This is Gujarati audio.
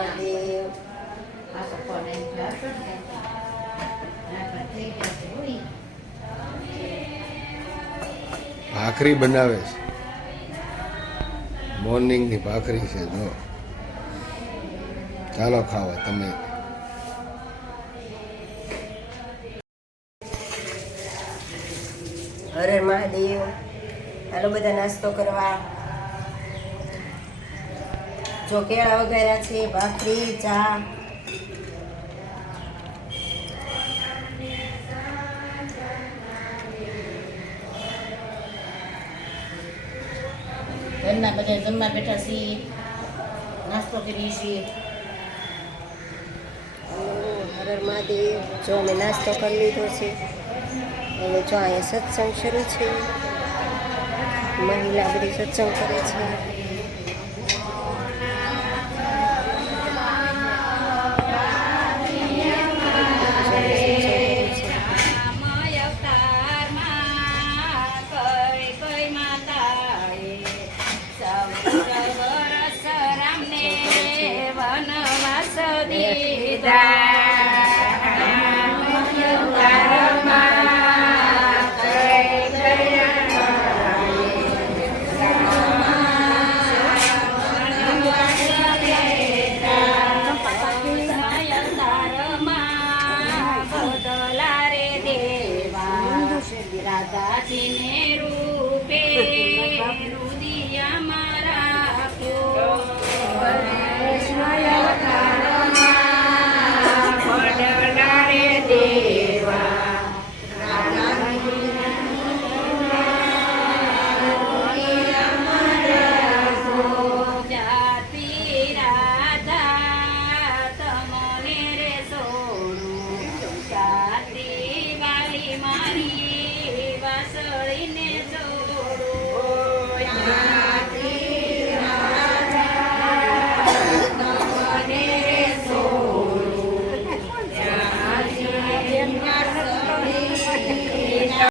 મહાદેવ. ભાખરી બનાવે છે, મોર્નિંગની ભાખરી છે જો. ચાલો ખાવા તમે. હર હર મહાદેવ. હાલો બધા નાસ્તો કરવા. જો કેળા વગેરે છે, ભાખરી, ચા. ઘરના બધા જમવા બેઠા છીએ, નાસ્તો કરીએ છીએ. હર હર મહાદેવ. જો અમે નાસ્તો કરી લીધો છે. હવે જો અહીંયા સત્સંગ શરૂ છે. મહિલા બધી સત્સંગ કરે છે. રાધાજીને રૂપે રુદિયામાં રાખો, પડલા રે દેવા. જાતિ રાધા તમને રે સોનું, જાતિ વાલી મારી વાસળીને